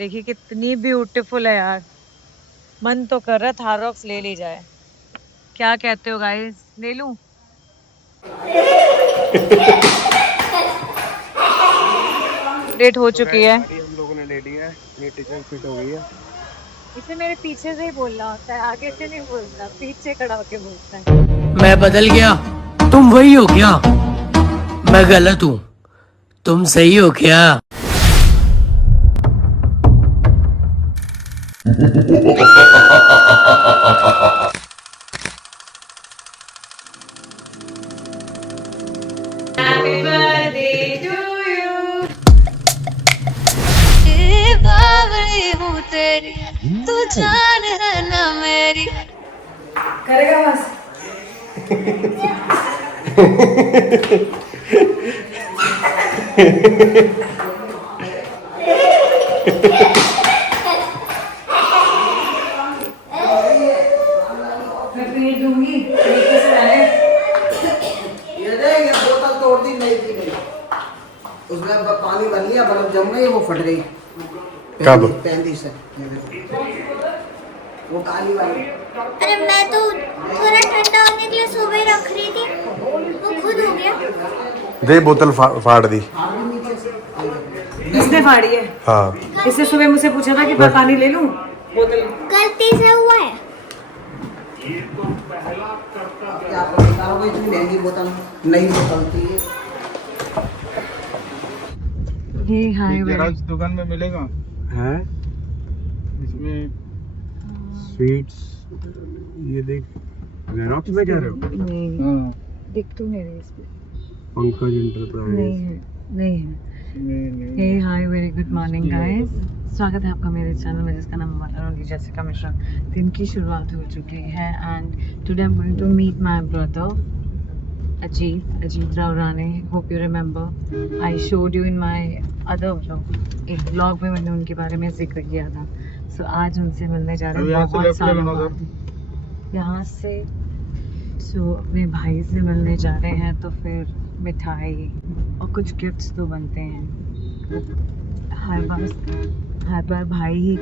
देखिए कितनी ब्यूटीफुल है यार। मन तो कर रहा थार रॉक्स ले ली जाए। क्या कहते हो गाइस, ले लूं? डेट हो चुकी है। गाड़ी हम लोगों ने ले ली है, ये टिकट फिट हो गई है। इसे मेरे पीछे से ही बोलना होता है, आगे से नहीं बोलता, पीछे खड़ा होके बोलता है। मैं बदल गया, तुम वही हो क्या? मैं गलत हूँ, तुम सही हो क्या? Happy birthday to you। बावली हूँ तेरी, तू जान है ना मेरी। करेगा बस। मैं पी दूंगी, तरीके से रहे। ये बोतल तोड़ दी नहीं थी गई, उसमें पानी भर लिया, बर्फ जम गई, वो फट गई। कब? पहली से वो काली वाली। अरे मैं तो थोड़ा ठंडा होने के लिए सुबह ही रख रही थी, वो खुद हो गया। दे बोतल फाड़ दी। इसने फाड़ी है। हाँ, इससे सुबह मुझसे पूछा था कि पानी ले लूं, बोतल। गलती से हुआ है। क्या बता रहा, इतनी महंगी बोतल नई बोतल थी। हे हाय जेरॉक्स दुकान में मिलेगा है इसमें। स्वीट्स, ये देख, जेरॉक्स में कह रहे हो? नहीं, हाँ, दिख तो नहीं रही इसमें। पंकज नहीं एंटरप्राइज। है, नहीं है। नहीं हे हाय, वेरी गुड मॉर्निंग गाइस। स्वागत है आपका मेरे चैनल में जिसका नाम है जैसिका मिश्रा। दिन की शुरुआत हो चुकी है and today I am going to meet my brother Ajit Rao Rane. Hope you remember I showed you in my other vlog. एक व्लॉग में मैंने उनके बारे में जिक्र किया था। सो आज उनसे मिलने जा रहे हैं बहुत सालों बाद यहाँ से। सो अपने भाई से मिलने जा रहे हैं, तो फिर मिठाई और कुछ गिफ्ट्स तो बनते हैं। हर बार भाई ही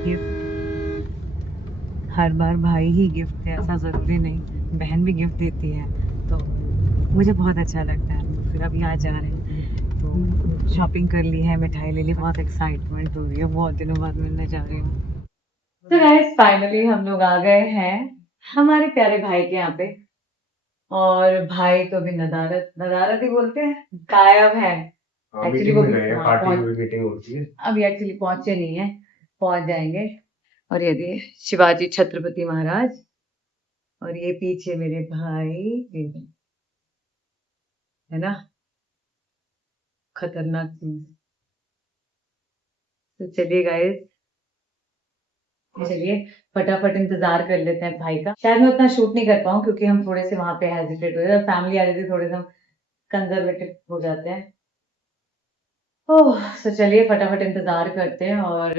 गिफ्ट दे, ऐसा ज़रूरी नहीं, बहन भी गिफ्ट देती है, तो मुझे बहुत अच्छा लगता है। फिर अभी आज जा रहे हैं तो शॉपिंग कर ली है, मिठाई ले ली, बहुत एक्साइटमेंट हो रही है, बहुत दिनों बाद मिलने जा रही हूँ। तो गाइस फाइनली हम लोग आ गए हैं हमारे प्यारे भाई के यहाँ पे। और भाई तो अभी नदारत ही बोलते हैं, गायब है। एक्चुअली वो मीटिंग होती है। अभी एक्चुअली पहुंचे नहीं है, पहुंच जाएंगे। और ये देखिए शिवाजी छत्रपति महाराज, और ये पीछे मेरे भाई, है ना, खतरनाक चीज। तो चलिए गाइस, चलिए फटाफट इंतजार कर लेते हैं भाई का। शायद मैं उतना शूट नहीं कर पाऊँ क्योंकि हम थोड़े से वहां पे हेजिटेट हो जाते, फैमिली आ जाती है, थोड़े से हम कंजर्वेटिव हो जाते हैं। ओह, तो चलिए फटाफट इंतजार करते हैं और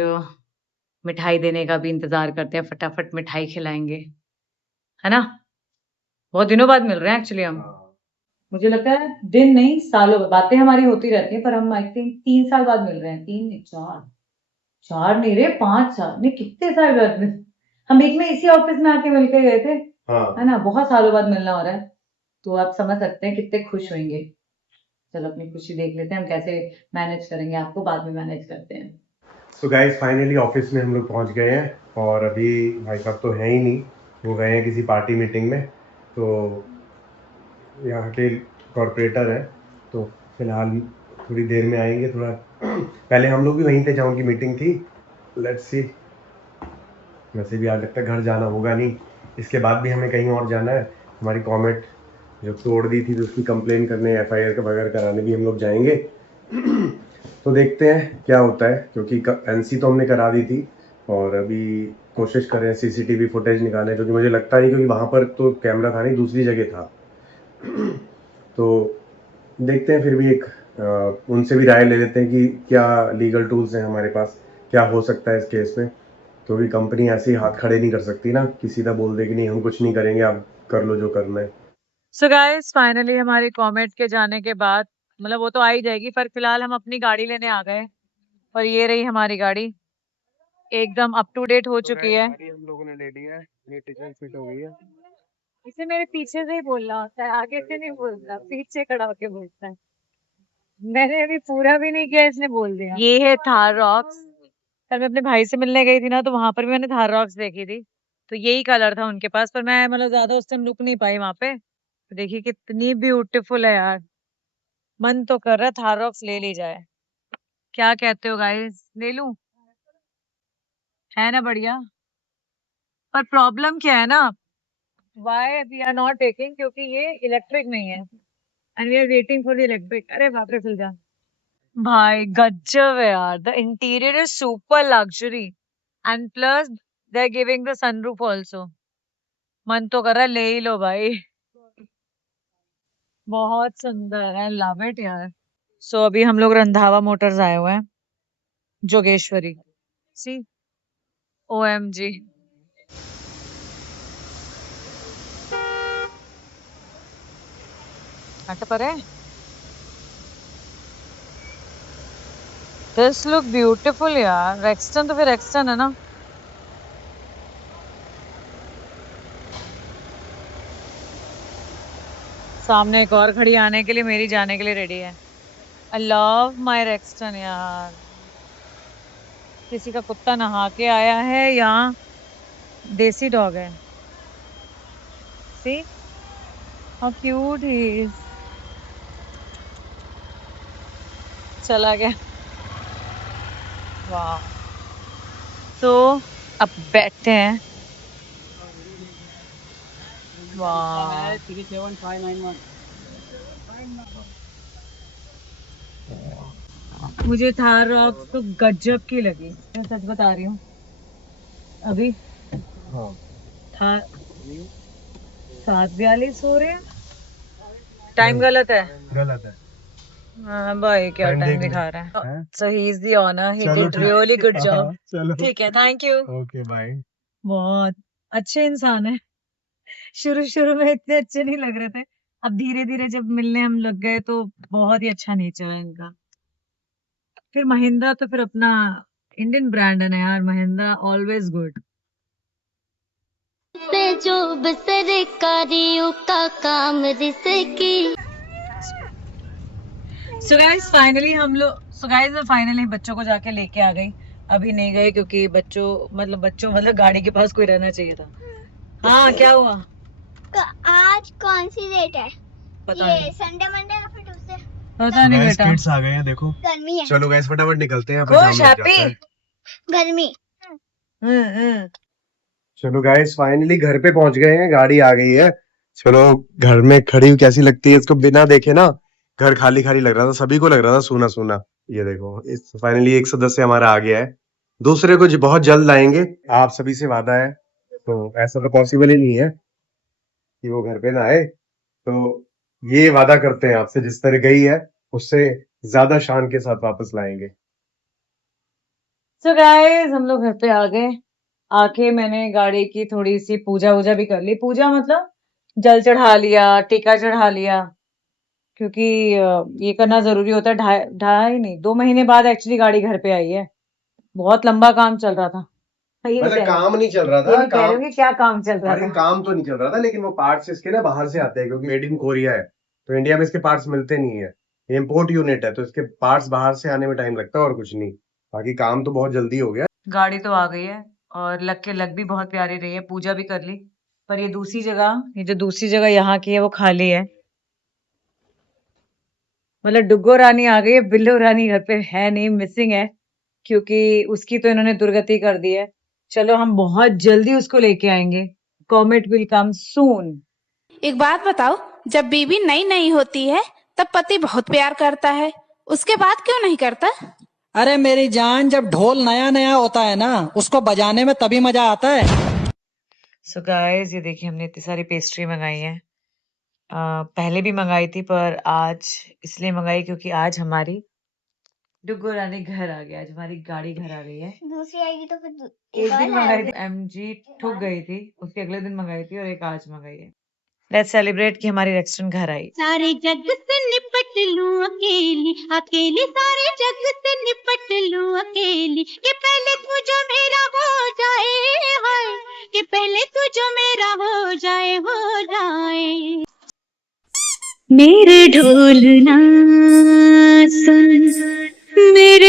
मिठाई देने का भी इंतजार करते हैं। फटाफट मिठाई खिलाएंगे, है ना। बहुत दिनों बाद मिल रहे हैं एक्चुअली हम। मुझे लगता है दिन नहीं, सालों बाद। बातें हमारी होती रहती हैं, पर हम आई थिंक 3 साल बाद मिल रहे हैं। 3 नहीं, 4 नहीं रे, 5 साल नहीं, कितने साल बाद में। हम बीच में इसी ऑफिस में आके मिल के गए थे, है ना। बहुत सालों बाद मिलना हो रहा है, तो आप समझ सकते हैं कितने खुश होंगे। चलो अपनी खुशी देख लेते हैं, हम कैसे मैनेज करेंगे, आपको बाद में मैनेज करते हैं। तो गाइस फाइनली ऑफिस में हम लोग पहुंच गए हैं, और अभी भाई साहब तो हैं ही नहीं, वो गए हैं किसी पार्टी मीटिंग में। तो यहाँ के कॉरपोरेटर हैं, तो फिलहाल थोड़ी देर में आएंगे। थोड़ा पहले हम लोग भी वहीं थे जहाँ उनकी मीटिंग थी। लेट्स सी, वैसे भी आज लगता है घर जाना होगा नहीं, इसके बाद भी हमें कहीं और जाना है। हमारी कॉमेट जो तोड़ दी थी, तो उसकी कंप्लेन करने, FIR का वगैरह कराने भी हम लोग जाएंगे। तो देखते हैं क्या होता है, क्योंकि NC तो हमने करा दी थी, और अभी कोशिश कर रहे हैं CCTV फुटेज निकालें, क्योंकि मुझे लगता नहीं, क्योंकि वहाँ पर तो कैमरा था नहीं, दूसरी जगह था। तो देखते हैं, फिर भी एक उनसे भी राय ले लेते हैं कि क्या लीगल टूल्स हैं हमारे पास, क्या हो सकता है इस केस में। क्योंकि कंपनी ऐसे ही हाथ खड़े नहीं कर सकती ना कि सीधा बोल दे कि नहीं हम कुछ नहीं करेंगे, आप कर लो जो करना है। सो गाइस फाइनली हमारी कॉमेट के जाने के बाद, मतलब वो तो आ ही जाएगी, पर फिलहाल हम अपनी गाड़ी लेने आ गए। और ये रही हमारी गाड़ी, एकदम अप टू डेट हो चुकी है। गाड़ी हम लोगों ने ले लिया है, ये टिकट फिट हो गई है। इसे मेरे पीछे से ही बोलना होता है, आगे से नहीं बोलता, पीछे खड़ा होके बोलता है। मैंने अभी पूरा भी नहीं किया, इसने बोल दिया। ये है थार रॉक्स। कल मैं अपने भाई से मिलने गई थी ना, तो वहां पर भी मैंने थार रॉक्स देखी थी, तो यही कलर था उनके पास, पर मैं मतलब ज्यादा उस टाइम रुक नहीं पाई वहां पे। तो देखिए कितनी ब्यूटीफुल है यार, मन तो कर रहा है थार रॉक्स ले ली जाए। क्या कहते हो गाइस, ले लूं? है ना बढ़िया। पर प्रॉब्लम क्या है ना, why we are not taking, क्योंकि ये इलेक्ट्रिक नहीं है and we are waiting for the electric. अरे बाप रे, खुल जा भाई, गजब है यार। The interior is super luxury and plus they are giving the sunroof also. मन तो कर रहा है ले ही लो भाई, बहुत सुंदर है, लव इट यार। सो अभी हम लोग रंधावा मोटर्स आए हुए हैं, जोगेश्वरी। सी, OMG। हट परे, दिस लुक ब्यूटीफुल यार। रेक्सटन तो फिर रेक्सटन है ना। सामने एक और खड़ी आने के लिए, मेरी जाने के लिए रेडी है। आई लव माई रेक्सटन यार। किसी का कुत्ता नहा के आया है, यहाँ देसी डॉग है। See how cute he is. चला गया। वाह। तो अब बैठते हैं। वाह, मुझे थार रॉक्स तो गजब की लगी, मैं सच बता रही हूँ। अभी हाँ, था 7:42 हो रहे हैं। टाइम गलत है। गलत है। हाँ भाई, क्या Time टाइम देख दिखा ले। रहा है। हैं? सो ही इज द ऑनर, ही चलो डिड ठीक। रियली गुड हाँ, जॉब। चलो ठीक है, थैंक यू। Okay bye. बहुत अच्छे इंसान है। शुरू शुरू में इतने अच्छे नहीं लग रहे थे, अब धीरे धीरे जब मिलने हम लग गए तो बहुत ही अच्छा नेचर है इनका। फिर महिंद्रा तो फिर अपना इंडियन ब्रांड है ना यार, महिंद्रा ऑलवेज गुड। पे जो सरकारियों का काम रिसकी। सो गाइस फाइनली मैं फाइनली बच्चों को जाके लेके आ गई। अभी नहीं गए क्योंकि बच्चों मतलब गाड़ी के पास कोई रहना चाहिए था। हाँ, क्या हुआ? आज कौन सी डेट है? पता ये नहीं, संडे मंडे या फिर ट्यूसडे? पता नहीं गाइस बेटा। किड्स आ गए हैं, देखो। गर्मी है। चलो गाइस फटाफट निकलते हैं, खुश, जाम लग जाता हैप्पी। है। गर्मी। हम्म। चलो गाइस फाइनली घर पे पहुंच गए हैं, गाड़ी आ गई है। चलो, घर में खड़ी हुई कैसी लगती है, इसको बिना देखे ना घर खाली खाली लग रहा था, सभी को लग रहा था सूना सूना। ये देखो, इस फाइनली एक सदस्य हमारा आ गया है। दूसरे को बहुत जल्द लाएंगे, आप सभी से वादा है। तो ऐसा तो पॉसिबल ही नहीं है कि वो घर पे ना आए, तो ये वादा करते हैं आपसे, जिस तरह गई है उससे ज्यादा शान के साथ वापस लाएंगे। सो गाइस हम लोग घर पे आ गए। आके मैंने गाड़ी की थोड़ी सी पूजा वूजा भी कर ली। पूजा मतलब जल चढ़ा लिया, टीका चढ़ा लिया, क्योंकि ये करना जरूरी होता है। ढाई नहीं, 2 महीने बाद एक्चुअली गाड़ी घर पे आई है। बहुत लंबा काम चल रहा था। ये मतलब कह रही- काम नहीं चल रहा ये था, भी कह रही हूँ कि क्या काम चल रहा अरे था। काम तो नहीं चल रहा था, लेकिन वो पार्ट्स इसके ना बाहर से आते हैं, क्योंकि मेड इन कोरिया है, तो इंडिया में इसके पार्ट्स मिलते नहीं है। ये इम्पोर्ट यूनिट है, तो इसके पार्ट्स बाहर से आने में टाइम लगता है और कुछ नहीं। बाकी काम तो बहुत जल्दी हो गया। गाड़ी तो आ गई है और लग भी बहुत प्यारी रही है। पूजा भी कर ली, पर ये जो दूसरी जगह यहाँ की है वो खाली है। मतलब डुग्गो रानी आ गई है, बिल्लो रानी घर पे है नहीं, मिसिंग है, क्योंकि उसकी तो इन्होंने दुर्गति कर दी है। चलो हम बहुत जल्दी उसको लेके आएंगे। कॉमेट विल कम सून। एक बात बताओ, जब बीवी नई नई होती है तब पति बहुत प्यार करता है, उसके बाद क्यों नहीं करता? अरे मेरी जान, जब ढोल नया नया होता है ना, उसको बजाने में तभी मजा आता है। सो गाइस ये देखिए, हमने इतनी सारी पेस्ट्री मंगाई है। पहले भी मंगाई थी, पर आज इसलिए मंगाई क्योंकि आज हमारी डुग्गो रानी घर आ गया। आज हमारी गाड़ी घर आ गई है। दूसरी आएगी तो फिर एक दिन मंगाई थी, MG ठुक गई थी, उसके अगले दिन मंगाई थी, और एक आज मंगाई है। लेट्स सेलिब्रेट कि हमारी रेस्टोरेंट घर आई। सारे जग से निपट लूं अकेली, अकेली सारे जग से निपट लूं अकेली, कि पहले तू जो मेरा जाए मेरे ढोल ना सुन मेरे